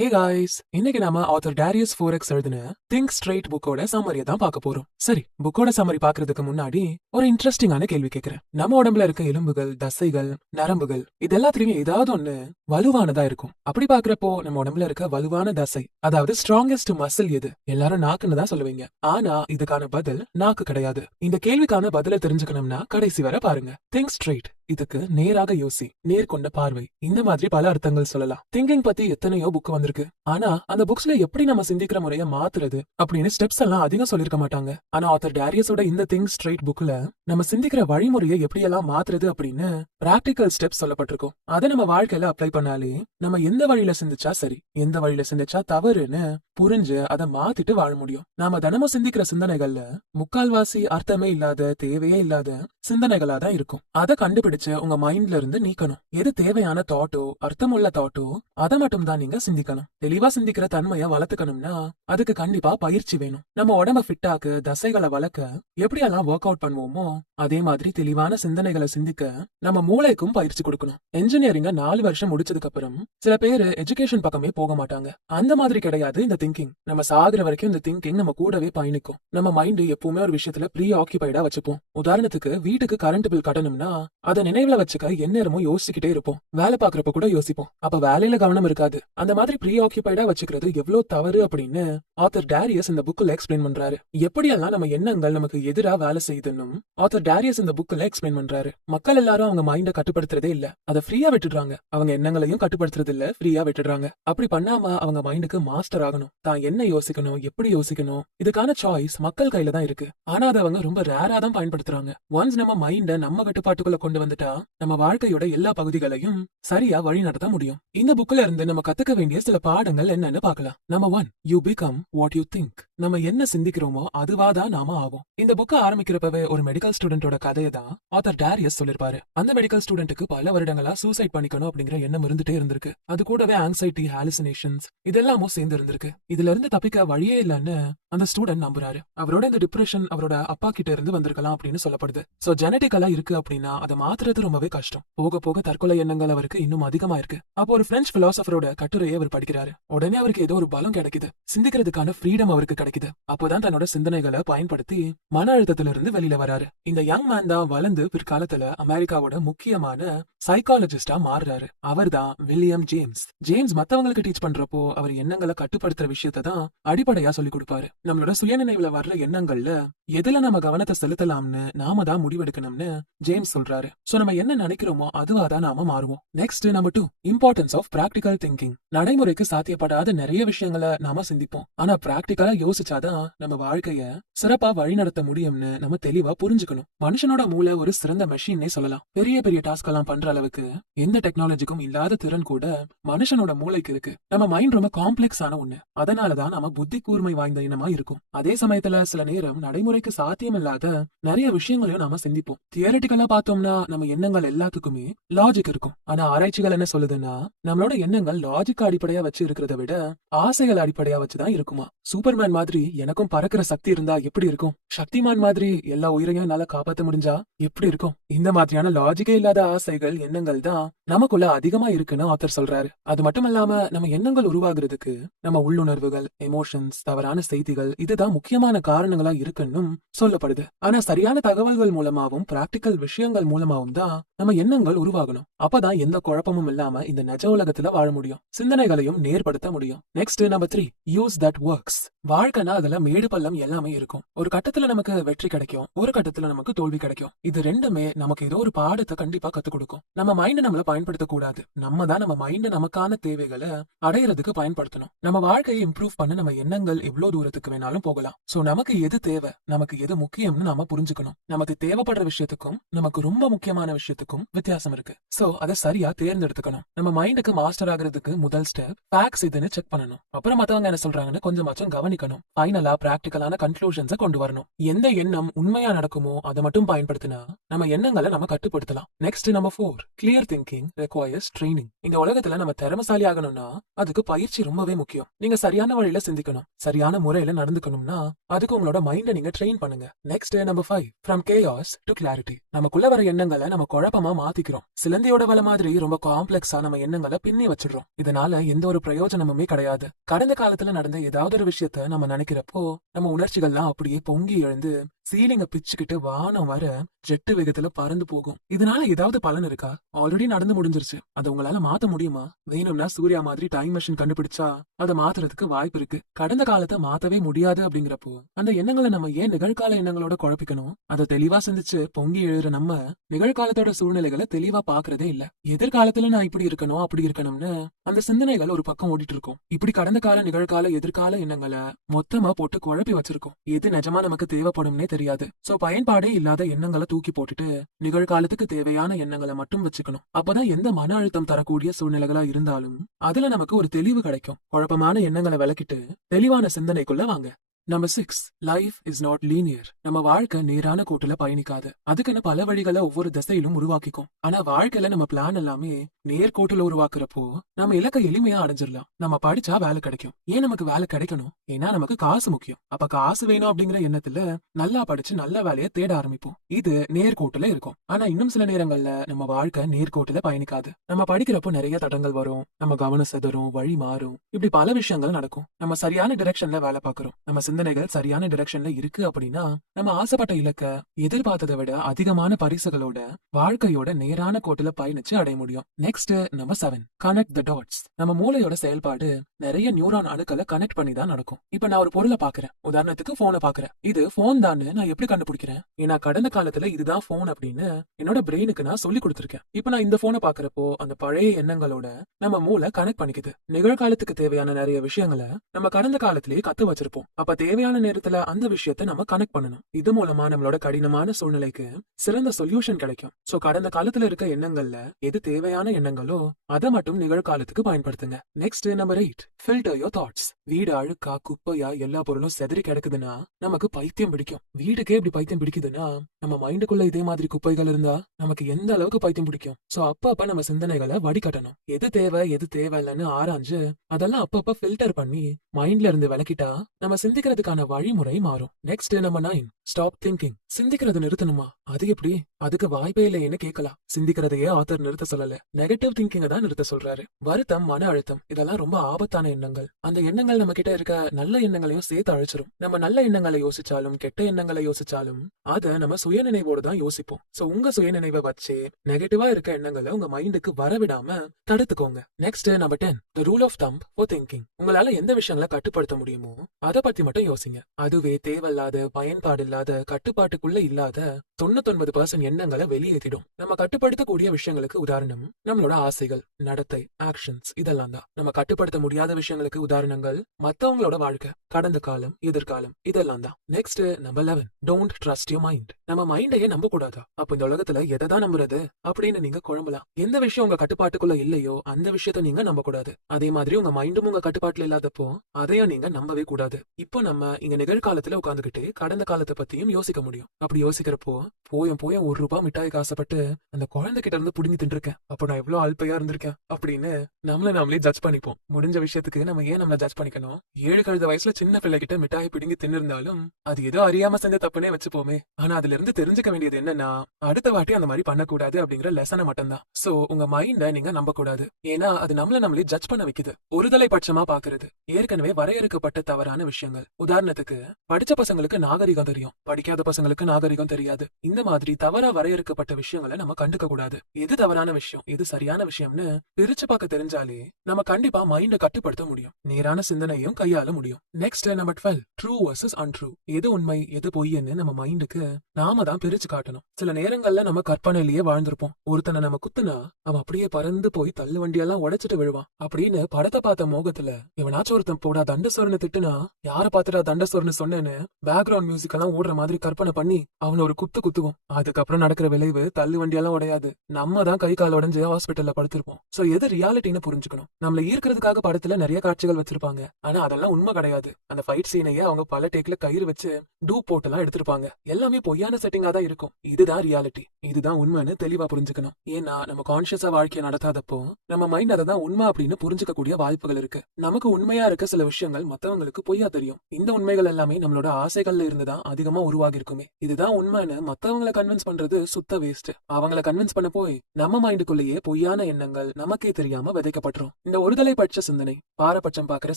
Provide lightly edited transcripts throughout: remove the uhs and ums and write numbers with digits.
Hey guys, இன்னைக்கு நாம author Darius forex எழுதின திங்க் ஸ்ட்ரெயிட் புக்கோட சம்மரியை தான் பார்க்க போறோம். சரி, புக்கோட சம்மரி பார்க்கறதுக்கு முன்னாடி ஒரு இன்ட்ரெஸ்டிங்கான கேள்வி கேட்கிறேன். நம்ம உடம்புல இருக்க எலும்புகள், தசைகள், நரம்புகள் இது எல்லாத்துலயும் ஏதாவது ஒண்ணு வலுவானதா இருக்கும். அப்படி பாக்குறப்போ நம்ம உடம்புல இருக்க வலுவான தசை, அதாவது ஸ்ட்ராங்கஸ்ட் மசில் எது? எல்லாரும் நாக்குன்னு தான் சொல்லுவீங்க. ஆனா இதுக்கான பதில் நாக்கு கிடையாது. இந்த கேள்விக்கான பதில தெரிஞ்சுக்கணும்னா கடைசி வரை பாருங்க. திங்க் ஸ்ட்ரெயிட், இதுக்கு நேராக யோசி, நேர்கொண்ட பார்வை, இந்த மாதிரி பல அர்த்தங்கள் சொல்லலாம். திங்கிங் பத்தி எத்தனையோ புக் வந்திருக்கு. ஆனா அந்த புக்ஸ்ல எப்படி நம்ம சிந்திக்கிற முறைய மாத்துறது அப்படின்னு ஸ்டெப்ஸ் எல்லாம் அதிகம் சொல்லிருக்க மாட்டாங்க. ஆனா ஆத்தர் டேரியஸோட இந்த திங்க் ஸ்ட்ரெயிட் புக்ல நம்ம சிந்திக்கிற வழிமுறையை எப்படி எல்லாம் மாத்துறது அப்படின்னு பிராக்டிக்கல் ஸ்டெப்ஸ் சொல்லப்பட்டிருக்கும். அதை நம்ம வாழ்க்கையில அப்ளை பண்ணாலே நம்ம எந்த வழியில சிந்திச்சா சரி, எந்த வழியில சிந்திச்சா தவறுன்னு புரிஞ்சு அதை மாத்திட்டு வாழ முடியும். நாம தினமும் சிந்திக்கிற சிந்தனைகள்ல முக்கால்வாசி அர்த்தமே இல்லாத, தேவையே இல்லாத சிந்தனைகளா தான் இருக்கும். அதை கண்டுபிடிச்சு உங்க மைண்ட்ல இருந்து நீக்கணும். எது தேவையான தாட்டோ, அர்த்தமுள்ள தாட்டோ, அதை மட்டும் தான் நீங்க சிந்திக்கணும். தெளிவா சிந்திக்கிற தன்மையை வளர்த்துக்கணும்னா அதுக்கு கண்டிப்பா பயிற்சி வேணும். நம்ம உடம்ப ஃபிட்டாக்க, தசைகளை வளர்க்க எப்படியெல்லாம் ஒர்க் அவுட் பண்ணுவோமோ அதே மாதிரி தெளிவான சிந்தனைகளை சிந்திக்க நம்ம மூளைக்கும் பயிற்சி கொடுக்கணும். என்ஜினியரிங்க 4 வருஷம் முடிச்சதுக்கு அப்புறம் சில பேரு எஜுகேஷன் பக்கமே போக மாட்டாங்க. அந்த மாதிரி கிடையாது இந்த திங்கிங். நம்ம சாகுற வரைக்கும் இந்த திங்கிங் நம்ம கூடவே பயணிக்கும். நம்ம மைண்ட் எப்பவுமே ஒரு விஷயத்துல ப்ரீ ஆக்கியபைடா வச்சுப்போம். உதாரணத்துக்கு வீட்டுக்கு கரண்ட் பில் கட்டணும்னா அதை நினைவுல வச்சுக்க எந்நேரமும் யோசிச்சுக்கிட்டே இருப்போம். வேலை பாக்குறப்ப கூட யோசிப்போம். அப்ப வேலையில கவனம் இருக்காது. அந்த மாதிரி ப்ரீ ஆக்கியபைடா வச்சுக்கிறது எவ்வளவு தவறு அப்படின்னு ஆத்தர் டேரியஸ் இந்த புக்ல எக்ஸ்பிளைன் பண்றாரு. எப்படியெல்லாம் நம்ம எண்ணங்கள் நமக்கு எதிரா வேலை செய்யுதுன்னு ஆத்தர் டேரியஸ் இந்த புக்ல எக்ஸ்பிளைன் பண்றாரு. மக்கள் எல்லாரும் அவங்க மைண்ட கட்டுப்படுத்துறதே இல்ல, அதை ஃப்ரீயா விட்டுடுறாங்க. அவங்க எண்ணங்களையும் கட்டுப்படுத்துறது இல்ல, ஃப்ரீயா விட்டுடுறாங்க. அப்படி பண்ணாம அவங்க மைண்டுக்கு மாஸ்டர் ஆகணும். தான் என்ன யோசிக்கணும், எப்படி யோசிக்கணும், இதுக்கான சாய்ஸ் மக்கள் கையில தான் இருக்கு. ஆனா அதை அவங்க ரொம்ப ரேரா தான் பயன்படுத்துறாங்க. ஒன்ஸ் நம்ம மைண்ட நம்ம கட்டுப்பாட்டுக்குள்ள கொண்டு வந்துட்டா நம்ம வாழ்க்கையோட எல்லா பகுதிகளையும் சரியா வழி நடத்த முடியும். இந்த புக்ல இருந்து நம்ம கத்துக்க வேண்டிய சில பாடங்கள் என்னன்னு பார்க்கலாம். Number 1, you become what you think. நம்ம என்ன சிந்திக்கிறோமோ அதுவாதான் நாம ஆகும். இந்த புக்க ஆரம்பிக்கிறப்பவே ஒரு மெடிக்கல் ஸ்டூடெண்டோட கதையை தான் ஆத்தர் டேரியஸ் சொல்லிருப்பாரு. அந்த மெடிக்கல் ஸ்டூடெண்ட்டுக்கு பல வருடங்களா சூசைட் பண்ணிக்கணும் அப்படிங்கிற எண்ணம் இருந்துட்டே இருந்திருக்கு. அது கூடவே ஆங்ஸைட்டி, ஹாலுசினேஷன்ஸ் இதெல்லாமும் சேர்ந்து இருந்திருக்கு. இதுல இருந்து தப்பிக்க வழியே இல்லைன்னு அந்த ஸ்டூடெண்ட் நம்புறாரு. அவரோட இந்த டிப்ரெஷன் அவரோட அப்பா கிட்ட இருந்து வந்திருக்கலாம் அப்படின்னு சொல்லப்படுது. சோ ஜெனட்டிக்கலா இருக்கு அப்படின்னா அதை மாத்துறது ரொம்பவே கஷ்டம். போக போக தற்கொலை எண்ணங்கள் அவருக்கு இன்னும் அதிகமா இருக்கு. அப்போ ஒரு பிரெஞ்சு பிலாசபரோட கட்டுரையை அவர் படிக்கிறாரு. உடனே அவருக்கு ஏதோ ஒரு பலம் கிடைக்குது, சிந்திக்கிறதுக்கான ஃப்ரீடம் அவருக்கு கிடைக்குது. அப்போதான் தன்னோட சிந்தனைகளை பயன்படுத்தி மன அழுத்தத்துல இருந்து வெளியில வராரு. இந்த யங் மேன் தான் வளர்ந்து பிற்காலத்துல அமெரிக்காவோட முக்கியமான சைக்காலஜிஸ்டா மாறுறாரு. அவர் தான் வில்லியம் ஜேம்ஸ். ஜேம்ஸ் மத்தவங்களுக்கு டீச் பண்றப்போ அவர் எண்ணங்களை கட்டுப்படுத்துற விஷயத்தை தான் அடிப்படையா சொல்லி கொடுப்பாரு. நம்மளோட சுயநினைவுல வர்ற எண்ணங்கள்ல எதுல நம்ம கவனத்தை செலுத்தலாம்னு நாம தான் முடிவெடுக்கணும்னு ஜேம்ஸ் சொல்றாரு. சோ நம்ம என்ன நினைக்கிறோமோ அதுவாதான் நாம மாறுவோம். Next number 2, importance of practical thinking. நடைமுறைக்கு சாத்தியப்படாத நிறைய விஷயங்களை நாம சிந்திப்போம். ஆனா பிராக்டிகலா யோசிச்சாதான் நம்ம வாழ்க்கைய சிறப்பா வழிநடத்த முடியும்னு நம்ம தெளிவா புரிஞ்சுக்கணும். மனுஷனோட மூளை ஒரு சிறந்த மெஷின்னே சொல்லலாம். பெரிய பெரிய டாஸ்க் எல்லாம் பண்ற அளவுக்கு எந்த டெக்னாலஜிக்கும் இல்லாத திறன் கூட மனுஷனோட மூளைக்கு இருக்கு. நம்ம மைண்ட் ரொம்ப காம்ப்ளெக்ஸ் ஆன ஒண்ணு. அதனாலதான் நம்ம புத்தி கூர்மை வாய்ந்த இனமா இருக்கும். அதே சமயத்துல சில நேரம் நடைமுறைக்கு சாத்தியம் இல்லாத நிறைய விஷயங்களையும் நாம சிந்திப்போம். தியரட்டிக்கலா பார்த்தோம்னா நம்ம எண்ணங்கள் எல்லாத்துக்குமே லாஜிக் இருக்கும். ஆனா ஆராய்ச்சிகள் என்ன சொல்லுதுன்னா நம்மளோட எண்ணங்கள் லாஜிக் அடிப்படையா வச்சு இருக்கிறத விட ஆசைகள் அடிப்படையா வச்சுதான் இருக்குமா. சூப்பர்மேன் மாதிரி எனக்கும் பறக்கிற சக்தி இருந்தா எப்படி இருக்கும், சக்திமான் மாதிரி எல்லா உயிரையும் என்னால காப்பாத்த முடிஞ்சா எப்படி இருக்கும், இந்த மாதிரியான லாஜிக்கே இல்லாத ஆசைகள், எண்ணங்கள் தான் நமக்குள்ள அதிகமா இருக்குன்னு ஆத்தர் சொல்றாரு. அது மட்டும் இல்லாம நம்ம எண்ணங்கள் உருவாகிறதுக்கு நம்ம உள்ளுணர்வுகள், எமோஷன்ஸ், தவறான செய்திகள் இதுதான் முக்கியமான காரணங்களா இருக்குன்னு சொல்லப்படுது. ஆனா சரியான தகவல்கள் மூலமாவும் பிராக்டிக்கல் விஷயங்கள் மூலமாவும் தான் நம்ம எண்ணங்கள் உருவாகணும். அப்பதான் எந்த குழப்பமும் இல்லாம இந்த நிஜ உலகத்துல வாழ முடியும், சிந்தனைகளையும் நேர்படுத்த முடியும். Next number 3, use that works. வாழ்க்கைனா அதுல மேடு பள்ளம் எல்லாமே இருக்கும். ஒரு கட்டத்துல நமக்கு வெற்றி கிடைக்கும், ஒரு கட்டத்துல நமக்கு தோல்வி கிடைக்கும். இது ரெண்டுமே நமக்கு ஏதோ ஒரு பாடத்தை கண்டிப்பா கத்து கொடுக்கும். நம்ம மைண்ட் நம்மள பயன்படுத்த கூடாது. நம்ம தான் நம்ம மைண்ட் நமக்கான தேவைகளை அடையிறதுக்கு பயன்படுத்தணும். நம்ம வாழ்க்கையை இம்ப்ரூவ் பண்ண நம்ம எண்ணங்கள் எவ்வளவு தூரத்துக்கு வேணாலும் போகலாம். சோ நமக்கு எது தேவை, நமக்கு எது முக்கியம்னு நாம புரிஞ்சுக்கணும். நமக்கு தேவைப்படுற விஷயத்துக்கும் நமக்கு ரொம்ப முக்கியமான விஷயத்துக்கும் வித்தியாசம் இருக்கு. சோ அதை சரியா தேர்ந்தெடுத்துக்கணும். நம்ம மைண்டுக்கு மாஸ்டர் ஆகிறதுக்கு முதல் ஸ்டெப் ஃபேக்ட்ஸ் இதுன்னு செக் பண்ணணும். அப்புறம் மத்தவங்க என்ன சொல்றாங்கன்னு கொஞ்சமாச்சும் கவனிக்கணும். ஃபைனலா பிராக்டிகலான கன்க்ளூஷன்ஸ கொண்டு வரணும். எந்த எண்ணம் உண்மையா நடக்குமோ அதை மட்டும் பயன்படுத்தினா நம்ம எண்ணங்களை நம்ம கட்டுப்படுத்தலாம். Next number 4, clear thinking requires training. இந்த உலகத்துல நம்ம திறமசாலி ஆகணும்னா அதுக்கு பயிற்சி ரொம்பவே முக்கியம். நீங்க சரியான வழியில சிந்திக்கணும், சரியான முறையில நடந்துக்கணும்னா அதுக்கு உங்களோட மைண்ட நீங்க ட்ரெயின் பண்ணுங்க. Next number 5, from chaos to clarity. நமக்குள்ள வர எண்ணங்களை நம்ம குழப்பமா மாத்திக்கிறோம். சிலந்தியோட வலை மாதிரி ரொம்ப காம்ப்ளெக்ஸா நம்ம எண்ணங்களை பின்னி வச்சிடுறோம். இதனால எந்த ஒரு பிரயோஜனமுமே கிடையாது. கடந்த காலத்துல நடந்த ஏதாவது ஒரு விஷயத்த நம்ம நினைக்கிறப்போ நம்ம உணர்ச்சிகள்லாம் அப்படியே பொங்கி எழுந்து சீலிங்க பிச்சுக்கிட்டு வானம் வர ஜெட்டு வேகத்துல பறந்து போகும். இதனால ஏதாவது பலன் இருக்கா? ஆல்ரெடி நடந்து முடிஞ்சிருச்சு. அதை உங்களால மாத்த முடியுமா? வேணும்னா சூர்யா மாதிரி டைம் மிஷின் கண்டுபிடிச்சா அதை மாத்துறதுக்கு வாய்ப்பு இருக்கு. கடந்த காலத்தை மாத்தவே முடியாது அப்படிங்கிறப்போ அந்த எண்ணங்களை நம்ம ஏன் நிகழ்கால எண்ணங்களோட குழப்பிக்கணும்? அதை தெளிவா சிந்திச்சு பொங்கி எழுற நம்ம நிகழ்காலத்தோட சூழ்நிலைகளை தெளிவா பாக்குறதே இல்ல. எதிர்காலத்துல நான் இப்படி இருக்கணும் அப்படி இருக்கணும்னு அந்த சிந்தனைகள் ஒரு பக்கம் ஓடிட்டு இருக்கும். இப்படி கடந்த கால நிகழ்கால எதிர்கால எண்ணங்களை மொத்தமா போட்டு குழப்பி வச்சிருக்கோம். எது நிஜமா நமக்கு தேவைப்படும்னே தெரியாது. சோ பயன்பாடே இல்லாத எண்ணங்களை தூக்கி போட்டுட்டு நிகழ்காலத்துக்கு தேவையான எண்ணங்களை மட்டும் வச்சுக்கணும். அப்பதான் எந்த மன அழுத்தம் தரக்கூடிய சூழ்நிலைகளா இருந்தாலும் அதுல நமக்கு ஒரு தெளிவு கிடைக்கும். குழப்பமான எண்ணங்களை விளக்கிட்டு தெளிவான சிந்தனைக்குள்ள வாங்க. Number 6, life is not linear. நம்ம வாழ்க்கை நேரான கோட்டுல பயணிக்காது. அதுக்குன்னு பல வழிகளை ஒவ்வொரு திசையிலும் உருவாக்கிக்கும். ஆனா வாழ்க்கையில நம்ம பிளான் எல்லாமே நேர்கோட்டுல உருவாக்குறப்போ நம்ம இலக்கை எளிமையா அடைஞ்சிடலாம். நம்ம படிச்சா வேலை கிடைக்கும். ஏன் நமக்கு வேலை கிடைக்கணும்? ஏன்னா நமக்கு காசு முக்கியம். அப்ப காசு வேணும் அப்படிங்கிற எண்ணத்துல நல்லா படிச்சு நல்ல வேலையை தேட ஆரம்பிப்போம். இது நேர்கோட்டுல இருக்கும். ஆனா இன்னும் சில நேரங்கள்ல நம்ம வாழ்க்கை நேர்கோட்டுல பயணிக்காது. நம்ம படிக்கிறப்போ நிறைய தடங்கள் வரும். நம்ம கவனம் சிதறும், வழி மாறும். இப்படி பல விஷயங்கள் நடக்கும். நம்ம சரியான டிரெக்ஷன்ல வேலை பார்க்கிறோம். நம்ம சிந்தனைகள் சரியான டிரெக்ஷன்ல இருக்கு அப்படின்னா நம்ம ஆசைப்பட்ட இலக்க எதிர்பார்த்ததை விட அதிகமான பரிசுகளோட வாழ்க்கையோட நேரான கோட்டுல பயணிச்சு அடைய முடியும். Next number 7, connect the dots. நம்ம மூளையோட செயல்பாடு நிறைய நியூரான் அணுக்களை கனெக்ட் பண்ணி தான் நடக்கும். இப்ப நான் ஒரு பொருளை பாக்குறேன், உதாரணத்துக்கு போனை பாக்குறேன். இது போன் தான் நான் எப்படி கண்டுபிடிக்கிறேன்? ஏன்னா கடந்த காலத்துல இதுதான் போன் அப்படின்னு என்னோட பிரெயினுக்கு நான் சொல்லி கொடுத்திருக்கேன். இப்ப நான் இந்த போனை பாக்குறப்போ அந்த பழைய எண்ணங்களோட நம்ம மூளை கனெக்ட் பண்ணிக்குது. நிகழ்காலத்துக்கு தேவையான நிறைய விஷயங்களை நம்ம கடந்த காலத்திலேயே கத்து வச்சிருப்போம். அப்ப தேவையான நேரத்துல அந்த விஷயத்தை நம்ம கனெக்ட் பண்ணணும். இது மூலமா நம்மளோட கடினமான சூழ்நிலைக்கு சிறந்த சொல்யூஷன் கிடைக்கும். சோ கடந்த காலத்துல இருக்க எண்ணங்கள்ல எது தேவையான எண்ணங்களோ அதை மட்டும் நிகழ்காலத்துக்கு பயன்படுத்துங்க. Next number 8, filter your thoughts. வீடு அழுக்கா குப்பையா எல்லா பொருளும் செதறி கிடக்குதுன்னா நமக்கு பைத்தியம் பிடிக்கும். வீடுக்கே இப்படி பைத்தியம் பிடிக்குதுன்னா நம்ம மைண்டுக்குள்ள இதே மாதிரி குப்பைகள் இருந்தா நமக்கு எந்த அளவுக்கு பைத்தியம் பிடிக்கும்? சோ அப்பப்ப நம்ம சிந்தனைகளை வடிகட்டணும். எது தேவை எது தேவையில்லைன்னு ஆராய்ஞ்சு அதெல்லாம் அப்பப்ப ஃபில்டர் பண்ணி மைண்ட்ல இருந்து விளக்கிட்டா நம்ம சிந்திக்கிறதுக்கான வழிமுறை மாறும். Next number 9, stop thinking. சிந்திக்கிறது நிறுத்தணுமா? அது எப்படி? அதுக்கு வாய்ப்பே இல்லைன்னு கேட்கலாம். சிந்திக்கிறதையே ஆத்தர் நிறுத்த சொல்லல, நெகட்டிவ் திங்கிங்க தான் நிறுத்த சொல்றாரு. வருத்தம், மன அழுத்தம் இதெல்லாம் ரொம்ப ஆபத்தான எண்ணங்கள். அந்த எண்ணங்கள் நம்ம கிட்ட இருக்க நல்ல எண்ணங்களையும் சேர்த்து அழிச்சிரும். நம்ம நல்ல எண்ணங்களை யோசிச்சாலும் கெட்ட எண்ணங்களை யோசிச்சாலும் அத நம்ம சுயநினைவோடு தான் யோசிப்போம். சோ உங்க சுயநினைவை வச்சு நெகட்டிவா இருக்க எண்ணங்களை உங்க மைண்டுக்கு வரவிடாம தடுத்துக்கோங்க. Next number 10, the rule of thumb for thinking. உங்களால எந்த விஷயங்களை கட்டுப்படுத்த முடியுமோ அதை பத்தி மட்டும் யோசிங்க. அதுவே தேவையில்லாத, பயன்பாடு இல்லாத, கட்டுப்பாட்டுக்குள்ள இல்லாத 99% எண்ணங்களை வெளியேற்றிடும். நம்ம கட்டுப்படுத்தக்கூடிய விஷயங்களுக்கு உதாரணம் நம்மளோட ஆசைகள், நடத்தை, ஆக்ஷன்ஸ் இதெல்லாம் தான். நம்ம கட்டுப்படுத்த முடியாத விஷயங்களுக்கு உதாரணங்கள் மத்தவங்களோட வாழ்க்கை, கடந்த காலம், எதிர்காலம் இதெல்லாம் தான். Next number 11, don't trust your mind. நம்ம மைண்டையே நம்ப கூடாதா? அப்ப இந்த உலகத்துல எதை தான் நம்புறது அப்படின்னு நீங்க குழம்பலாம். எந்த விஷயம் உங்க கட்டுப்பாட்டுக்குள்ள இல்லையோ அந்த விஷயத்த நீங்க நம்ப கூடாது. அதே மாதிரி உங்க மைண்டும் உங்க கட்டுப்பாட்டுல இல்லாதப்போ அதையும் நீங்க நம்பவே கூடாது. இப்போ நம்ம இங்க நிகழ்காலத்துல உட்காந்துக்கிட்டு கடந்த காலத்தை பத்தியும் யோசிக்க முடியும். அப்படி யோசிக்கிறப்போ போயும் ₹1 மிட்டாய்க்கு ஆசைப்பட்டு அந்த குழந்தை கிட்ட இருந்து புடுங்கி தின்றுருக்கேன், அப்ப நான் எவ்வளவு அல்பையா இருந்திருக்கேன் அப்படின்னு நம்மளே ஜட்ஜ் பண்ணிப்போம். முடிஞ்ச விஷயத்துக்கு நம்ம ஏன் நம்மள ஜட்ஜ் பண்ணிக்கணும்? 7 கழுத வயசுல சின்ன பிள்ளை கிட்ட மிட்டாய் பிடுங்கி தின்னிருந்தாலும் அது ஏதோ அறியாம செஞ்ச தப்புனே வச்சுப்போமே. ஆனா அதுல இருந்து தெரிஞ்சுக்க வேண்டியது என்னன்னா அடுத்த வாட்டி அந்த மாதிரி பண்ணக்கூடாது அப்படிங்கிற லெசனை மட்டும்தான். சோ உங்க மைண்ட நீங்க நம்ப கூடாது. ஏன்னா அது நம்மளே ஜட்ஜ் பண்ண வைக்குது. ஒருதலை பட்சமா பாக்குறது, ஏற்கனவே வரையறுக்கப்பட்ட தவறான விஷயங்கள். உதாரணத்துக்கு படிச்ச பசங்களுக்கு நாகரிகம் தெரியும், படிக்காத பசங்களுக்கு நாகரிகம் தெரியாது. இந்த மாதிரி தவறா வரையறுக்கப்பட்ட விஷயங்களை நம்ம கண்டுக்க கூடாது. எது தவறான விஷயம் எது சரியான விஷயம்னு பிரிச்சு பார்க்க தெரிஞ்சாலே நம்ம கண்டிப்பா மைண்ட கட்டுப்படுத்த முடியும், நேரான சிந்தனையும் கையாள முடியும். Next number 12, true versus untrue. எது உண்மை எது பொய்ன்னு நம்ம மைண்டுக்கு நாம தான் பிரிச்சு காட்டணும். சில நேரங்கள்ல நம்ம கற்பனையிலேயே வாழ்ந்திருப்போம். ஒருத்தனை நம்ம குத்துனா அவன் அப்படியே பறந்து போய் தள்ளு வண்டியெல்லாம் உடைச்சிட்டு விழுவான் அப்படின்னு படத்தை பார்த்த மோகத்துல எவனாச்சும் ஒருத்தன் போடா தண்டசோரனை திட்டுனா யார பார்த்து பாத்துடா தண்டசோர்னு சொன்னேன்னு பேக்ரவுண்ட் மியூசிக் எல்லாம் ஓடுற மாதிரி கற்பனை பண்ணி அவன ஒரு குத்துவோம். அதுக்கப்புறம் நடக்கிற விளைவு தள்ளு வண்டியெல்லாம் உடையாது. நம்ம தான் கை கால் உடைஞ்சு ஹாஸ்பிட்டல்ல படுத்திருப்போம். சோ எது ரியாலிட்டின்னு புரிஞ்சுக்கணும். நம்மள ஈர்க்கிறதுக்காக படத்துல நிறைய காட்சிகள் வச்சிருப்பாங்க. ஆனா அதெல்லாம் உண்மை கிடையாது. அந்த ஃபைட் சீனையே அவங்க பல டேக்ல கயிறு வச்சு டூப் போட்டெல்லாம் எடுத்திருப்பாங்க. எல்லாமே பொய்யான செட்டிங்கா தான் இருக்கும். இதுதான் ரியாலிட்டி, இதுதான் உண்மைன்னு தெளிவா புரிஞ்சுக்கணும். ஏன்னா நம்ம கான்சியஸா வாழ்க்கையை நடத்தாதப்போ நம்ம மைண்ட் அதை தான் உண்மை அப்படின்னு புரிஞ்சுக்க கூடிய வாய்ப்புகள் இருக்கு. நமக்கு உண்மையா இருக்க சில விஷயங்கள் மத்தவங்களுக்கு பொய்யா தெரியும். இந்த உண்மைகள் எல்லாமே நம்மளோட ஆசைகள்ல இருந்துதான் அதிகமா உருவாகி இருக்குமே. இதுதான் உண்மைன்னு மத்தவங்களை கன்வின்ஸ் பண்றது சுத்த வேஸ்ட். அவங்கள கன்வின்ஸ் பண்ண போய் நம்ம மைண்டுக்குள்ளேயே பொய்யான எண்ணங்கள் நமக்கே தெரியாம விதைக்கப்பட்டுரும். இந்த ஒருதலை பட்ச சிந்தனை, பாரபட்சம் பாக்குற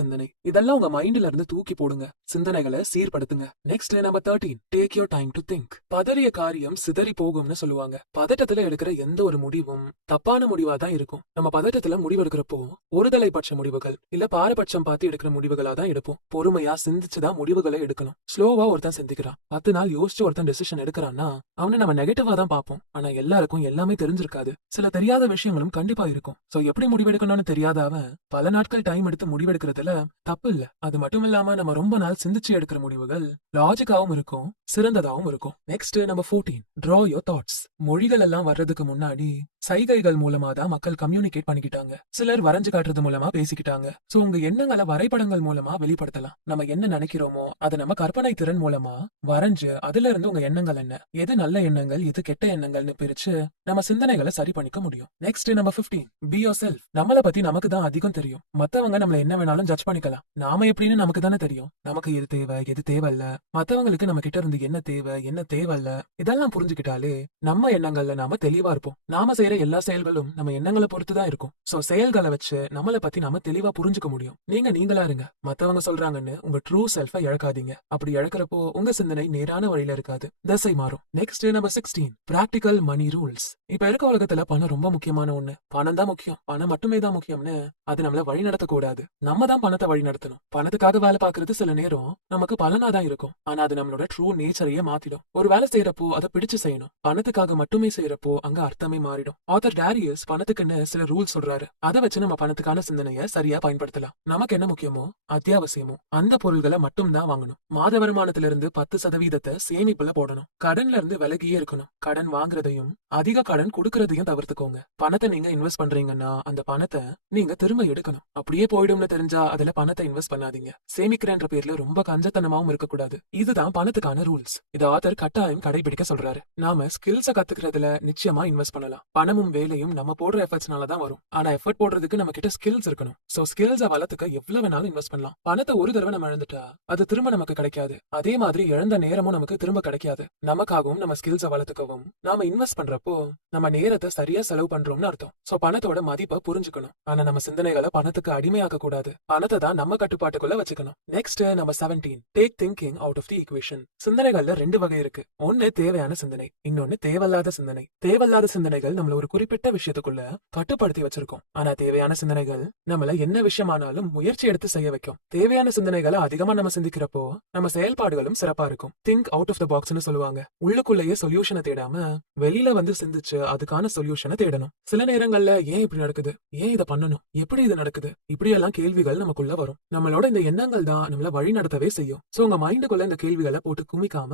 சிந்தனை, இதெல்லாம் உங்க மைண்ட்ல இருந்து தூக்கி போடுங்க. சிந்தனைகளை சீர்படுத்துங்க. Next number 13, take your time to think. பதறிய காரியம் சிதறி போகும்னு சொல்லுவாங்க. பதட்டத்துல எடுக்கிற எந்த ஒரு முடிவும் தப்பான முடிவா தான் இருக்கும். நம்ம பதட்டத்துல முடிவெடுக்கிறப்போ ஒருதலை பட்ச முடிவுகள் இல்ல பாரபட்சம் பார்த்து எடுக்கிற முடிவுகளா தான் எடுப்போம். பொறுமையா சிந்திச்சுதான் முடிவுகளை எடுக்கணும். ஸ்லோவா ஒருத்தன் சிந்திக்கிறான், 10 நாள் யோசிச்சு ஒருத்தன் டெசிஷன் எடுக்கிறான்னா அவனை நம்ம நெகட்டிவா தான் பார்ப்போம். ஆனா எல்லாருக்கும் எல்லாமே தெரிஞ்சிருக்காது. சில தெரியாத விஷயங்களும் கண்டிப்பா இருக்கும். சோ எப்படி முடிவெடுக்கணும்னு தெரியாத அவன் பல நாட்கள் டைம் எடுத்து முடிவெடுக்கிறதுல தப்பு இல்ல. அது மட்டும் இல்லாம நம்ம ரொம்ப நாள் சிந்திச்சு எடுக்கிற முடிவுகள் லாஜிக்காவும் இருக்கும், சிறந்ததாவும் இருக்கும். Next number 14, draw your thoughts. மொழிகள் எல்லாம் வர்றதுக்கு முன்னாடி சைகைகள் மூலமா தான் மக்கள் கம்யூனிகேட் பண்ணிக்கிட்டாங்க. சிலர் வரைஞ்சு காட்டுறது மூலமா பேசிக்கிட்டாங்க. சோ உங்க எண்ணங்களை வரைபடங்கள் மூலமா வெளிப்படுத்தலாம். நம்ம என்ன நினைக்கிறோமோ அதை நம்ம கற்பனை திறன் மூலமா வரைஞ்சு அதுல இருந்து உங்க எண்ணங்கள் என்ன, எது நல்ல எண்ணங்கள் எது கெட்ட எண்ணங்கள்னு பிரிச்சு நம்ம சிந்தனைகளை சரி பண்ணிக்க முடியும். Next number 15, be your self. நம்மளை பத்தி நமக்கு தான் அதிகம் தெரியும். மத்தவங்க நம்மள என்ன வேணாலும் ஜட்ஜ் பண்ணிக்கலாம். நாம எப்படின்னு நமக்கு தானே தெரியும். நமக்கு எது தேவை எது தேவையில்ல, மத்தவங்களுக்கு நம்ம கிட்ட இருந்து என்ன தேவை என்ன தேவையில்ல, இதெல்லாம் புரிஞ்சுக்கிட்டாலே நம்ம எண்ணங்கள்ல நாம தெளிவா இருப்போம். நாம செய்யற எல்லா செயல்களும் நம்ம எண்ணங்களை பொறுத்துதான் இருக்கும். சோ செயல்களை வச்சு நம்மளை பத்தி நாம தெளிவா புரிஞ்சுக்க முடியும். நீங்களா இருங்க. மத்தவங்க சொல்றாங்கன்னு உங்க ட்ரூ செல்ஃபை இழக்காதீங்க. அப்படி இழக்கிறப்போ உங்க சிந்தனை நேரான வழியில இருக்காது, திசை மாறும். நெக்ஸ்ட் நம்பர் 16, பிராக்டிகல் மணி ரூல்ஸ். இப்ப இருக்க உலகத்துல பணம் ரொம்ப முக்கியமான ஒண்ணு. பணம் தான் முக்கியம், பணம் மட்டுமே தான் முக்கியம்னு அது நம்மள வழி நடத்த கூடாது. நம்ம தான் பணத்தை வழி நடத்தணும். பணத்துக்காக வேலை பார்க்கறது சில நேரம் நமக்கு பலனா தான் இருக்கும். ஆனா அது நம்மளோட ட்ரூ நேச்சரையே மாத்திடும். ஒரு வேலை செய்யறப்போ அதை பிடிச்சு செய்யணும். பணத்துக்காக மட்டுமே செய்யறப்போ அங்க அர்த்தமே மாறிடும். ஆத்தர் டேரியஸ் பணத்துக்குன்னு சில ரூல்ஸ் சொல்றாரு. அதை வச்சு நம்ம பணத்துக்கான சிந்தனையை சரியா பயன்படுத்தலாம். நமக்கு என்ன முக்கியமோ அத்தியாவசியமோ அந்த பொருள்களை மட்டும் தான் வாங்கணும். மாத வருமானத்துல இருந்து 10% சேமிப்புல போடணும். கடன்ல இருந்து விலகியே இருக்கணும். கடன் வாங்குறதையும் அதிக கடன் கொடுக்கறதையும் தவிர்த்துக்கோங்க. பணத்தை நீங்க இன்வெஸ்ட் பண்றீங்கன்னா அந்த பணத்தை நீங்க திரும்ப எடுக்கணும். அப்படியே போயிடும்னு தெரிஞ்சா அதுல பணத்தை இன்வெஸ்ட் பண்ணாதீங்க. சேமிக்கிறன்ற பேர்ல ரொம்ப கஞ்சத்தனமாவும் இருக்கக்கூடாது. இதுதான் பணத்துக்கான ரூல்ஸ். இத ஆத்தர் கட்டாயம் கடைபிடிக்க சொல்றாரு. நாம ஸ்கில்ஸ கத்துக்கிறதுல நிச்சயமா இன்வெஸ்ட் பண்ணலாம். பணமும் வேலையும் நம்ம போடுற எஃபர்ட்ஸ்னால தான் வரும். ஆனா எஃபர்ட் போடுறதுக்கு நம்ம கிட்ட ஸ்கில்ஸ் இருக்கணும். சோ ஸ்கில்ஸ வளர்த்துக்க எவ்வளவு வேணாலும் இன்வெஸ்ட் பண்ணலாம். பணத்தை ஒரு தடவை நம்ம இழந்துட்டா அது திரும்ப நமக்கு கிடைக்காது. அதே மாதிரி இழந்த நேரமும் நமக்கு திரும்ப கிடைக்காது. நமக்காகவும் நம்ம ஸ்கில்ஸ வளர்த்துக்கவும் நாம இன்வெஸ்ட் பண்றப்போ நம்ம நேரத்தை சரியா செலவு பண்றோம்னு அர்த்தம். சோ பணத்தோட மதிப்பை புரிஞ்சுக்கணும். ஆனா நம்ம சிந்தனைகளை பணத்துக்கு அடிமையாக்க கூடாது. பணத்தை தான் நம்ம கட்டுப்பாட்டுக்குள்ள வச்சுக்கணும். Next number 17, take thinking out of the equation. சிந்தனைகள்ல 2 வகை இருக்கு. ஒன்னு தேவையான சிந்தனை, இன்னொன்னு தேவையில்லாத சிந்தனை. தேவையில்லாத சிந்தனைகள் நம்மள ஒரு குறிப்பிட்ட விஷயத்துக்குள்ள கட்டுப்படுத்தி வச்சிருக்கோம். ஆனா தேவையான சிந்தனைகள் நம்மள என்ன விஷயமானாலும் முயற்சி எடுத்து செய்ய வைக்கும். தேவையான சிந்தனைகளை அதிகமா நம்ம சிந்திக்கிறப்போ நம்ம செயல்பாடுகளும் சிறப்பா இருக்கும். திங்க் அவுட் ஆஃப் த பாக்ஸ்னு சொல்லுவாங்க. உள்ளுக்குள்ளேயே சொல்யூஷனை தேடாம வெளியில வந்து சிந்திச்சு அதுக்கான சொல்யூஷனை தேடணும். சில நேரங்கள்ல ஏன் இப்படி நடக்குது, ஏன் இதை பண்ணணும், எப்படி இது நடக்குது, இப்படி எல்லாம் கேள்விகள் நமக்குள்ள வரும். நம்மளோட இந்த எண்ணங்கள் தான் நம்மள வழி நடத்தவே செய்யும். சோ உங்க மைண்டுக்குள்ள இந்த கேள்விகளை போட்டு குமிக்காம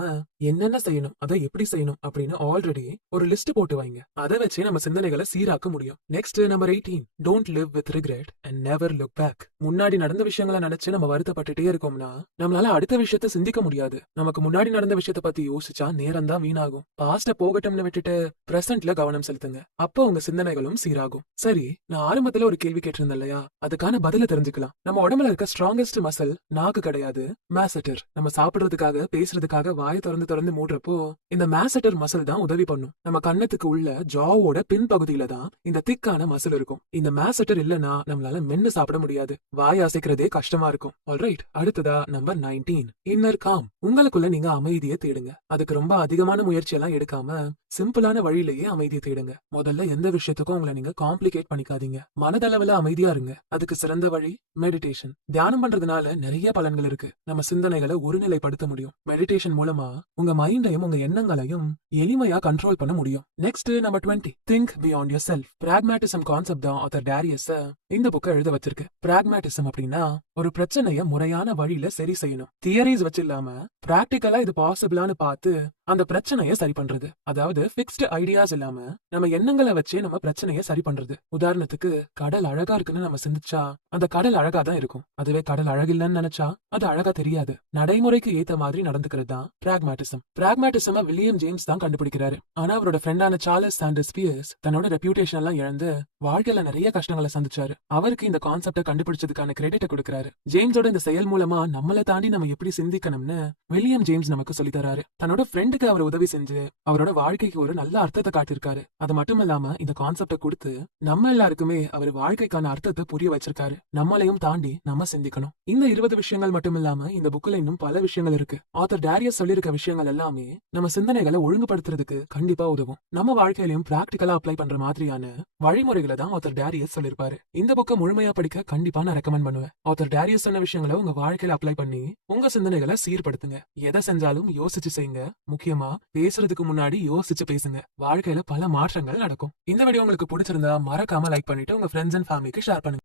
என்னென்ன செய்யணும் அதை எப்படி செய்யணும் அப்படின்னு ஆல்ரெடி ஒரு லிஸ்ட் போட்டு வைங்க. அதை வச்சு நம்ம சிந்தனைகளை சீராக்க முடியும். Next number 18, don't live with regret and never look back. முன்னாடி நடந்த விஷயங்களை நினைச்சு நம்ம வருத்தப்பட்டுட்டே இருக்கோம்னா நம்மளால அடுத்த விஷயத்த சிந்திக்க முடியாது. நமக்கு முன்னாடி நடந்த விஷயத்த பத்தி யோசிச்சா நேரம் தான் வீணாகும். பாஸ்ட போகட்டும்னு விட்டுட்டு பிரசன்ட்ல கவனம் செலுத்துங்க. அப்போ உங்க சிந்தனைகளும் சீராகும். சரி, நான் ஆரம்பத்துல ஒரு கேள்வி கேட்டிருந்தேன் இல்லையா, அதுக்கான பதில தெரிஞ்சுக்கலாம். நம்ம உடம்புல இருக்க ஸ்ட்ராங்கஸ்ட் மசில் நாக்கு கிடையாது, மேசெட்டர். நம்ம சாப்பிடுறதுக்காக பேசுறதுக்காக வாயை திறந்து திறந்து மூடுறப்போ இந்த மேசெட்டர் மசில் தான் உதவி பண்ணும். நம்ம கண்ணத்துக்கு உள்ள ஜாவோட பின் பகுதியில தான் இந்த திக்கான மசில் இருக்கும். இந்த மேசெட்டர் இல்லனா நம்மளால மென்னு சாப்பிட முடியாது. வாய் அசைக்கிறதே கஷ்டமா இருக்கும். ஆல்ரைட், அடுத்ததா நம்பர் 19, இன்னர் காம். உங்களுக்குள்ள நீங்க அமைதியை தேடுங்க. அதுக்கு ரொம்ப அதிகமான முயற்சி எல்லாம் எடுக்காம சிம்பிளான வழியிலேயே அமைதியை தேடுங்க. முதல்ல எந்த விஷயத்துக்கும் உங்களை நீங்க காம்ப்ளிகேட் பண்ணிக்காதீங்க. மனதளவுல அமைதியா இருங்க. அதுக்கு சிறந்த வழி மெடிடேஷன். தியானம் பண்றதுனால நிறைய பலன்கள் இருக்கு. நம்ம சிந்தனைகளை ஒருநிலைப்படுத்த முடியும். மெடிடேஷன் மூலமா உங்க மைண்டையும் உங்க எண்ணங்களையும் எளிமையா கண்ட்ரோல் பண்ண முடியும். Next number 20, think beyond yourself. Pragmatism concept தான் ஆத்தர் டேரியஸ் இந்த புக்கை எழுத வச்சிருக்கு. பிராக்மேட்டிசம் அப்படின்னா ஒரு பிரச்சனைய முறையான வழியில சரி செய்யணும். தியரிஸ் வச்சு இல்லாம பிராக்டிக்கலா இது பாசிபிளான்னு பார்த்து அந்த பிரச்சனையை சரி பண்றது. அதாவது பிக்ஸ்டு ஐடியாஸ் இல்லாம நம்ம எண்ணங்களை வச்சே நம்ம பிரச்சனையை சரி பண்றது. உதாரணத்துக்கு கடல் அழகா இருக்குன்னு நம்ம சிந்திச்சா அந்த கடல் அழகா தான் இருக்கும். அதுவே கடல் அழகில்லைன்னு நினைச்சா அது அழகா தெரியாது. நடைமுறைக்கு ஏத்த மாதிரி நடந்துக்கிறது தான் பிராக்மேட்டிசம். பிராக்மேட்டிசம் வில்லியம் ஜேம்ஸ் தான் கண்டுபிடிக்கிறாரு. ஆனா அவரோட ஃப்ரெண்டான சார்லஸ் சாண்டர்ஸ் பியர்ஸ் தன்னோட ரெப்யூட்டேஷன் எல்லாம் இழந்து வாழ்க்கையில நிறைய கஷ்டங்களை சந்திச்சாரு. அவருக்கு இந்த கான்செப்டை கண்டுபிடிச்சதுக்கான கிரெடிட்டை கொடுக்கிறாரு. ஜேம்ஸோட இந்த செயல் மூலமா நம்மளை தாண்டி நம்ம எப்படி சிந்திக்கணும்னு வில்லியம் ஜேம்ஸ் நமக்கு சொல்லி தராரு. தன்னோட ஃப்ரெண்டுக்கு அவர் உதவி செஞ்சு அவரோட வாழ்க்கைக்கு ஒரு நல்ல அர்த்தத்தை காட்டியிருக்காரு. அது மட்டும் இல்லாம இந்த கான்செப்டை கொடுத்து நம்ம எல்லாருக்குமே அவர் வாழ்க்கைக்கான அர்த்தத்தை புரிய வச்சிருக்காரு. நம்மளையும் தாண்டி நம்ம சிந்திக்கணும். இந்த 20 விஷயங்கள் மட்டும் இல்லாம இந்த புக்ல இன்னும் பல விஷயங்கள் இருக்கு. ஆத்தர் டேரியஸ் சொல்லியிருக்க விஷயங்கள் எல்லாமே நம்ம சிந்தனைகளை ஒழுங்குபடுத்துறதுக்கு கண்டிப்பா உதவும். நம்ம வாழ்க்கையிலும் பிராக்டிகலா அப்ளை பண்ற மாதிரியான வழிமுறைகளை தான் ஆத்தர் டேரியஸ் சொல்லிருப்பாரு. இந்த புக்கை முழுமையா படிக்க கண்டிப்பா நான் ரெக்கமெண்ட் பண்ணுவேன். ஆத்தர் டேரியஸ் சொன்ன விஷயங்களை உங்க வாழ்க்கையில அப்ளை பண்ணி உங்க சிந்தனைகளை சீர்படுத்துங்க. எதை செஞ்சாலும் யோசிச்சு செய்யுங்க. முக்கியமா பேசுறதுக்கு முன்னாடி யோசிச்சு பேசுங்க. வாழ்க்கையில பல மாற்றங்கள் நடக்கும். இந்த வீடியோ உங்களுக்கு பிடிச்சிருந்தா மறக்காம லைக் பண்ணிட்டு உங்க ஃப்ரெண்ட்ஸ் அண்ட் ஃபேமிலிக்கு ஷேர் பண்ணுங்க.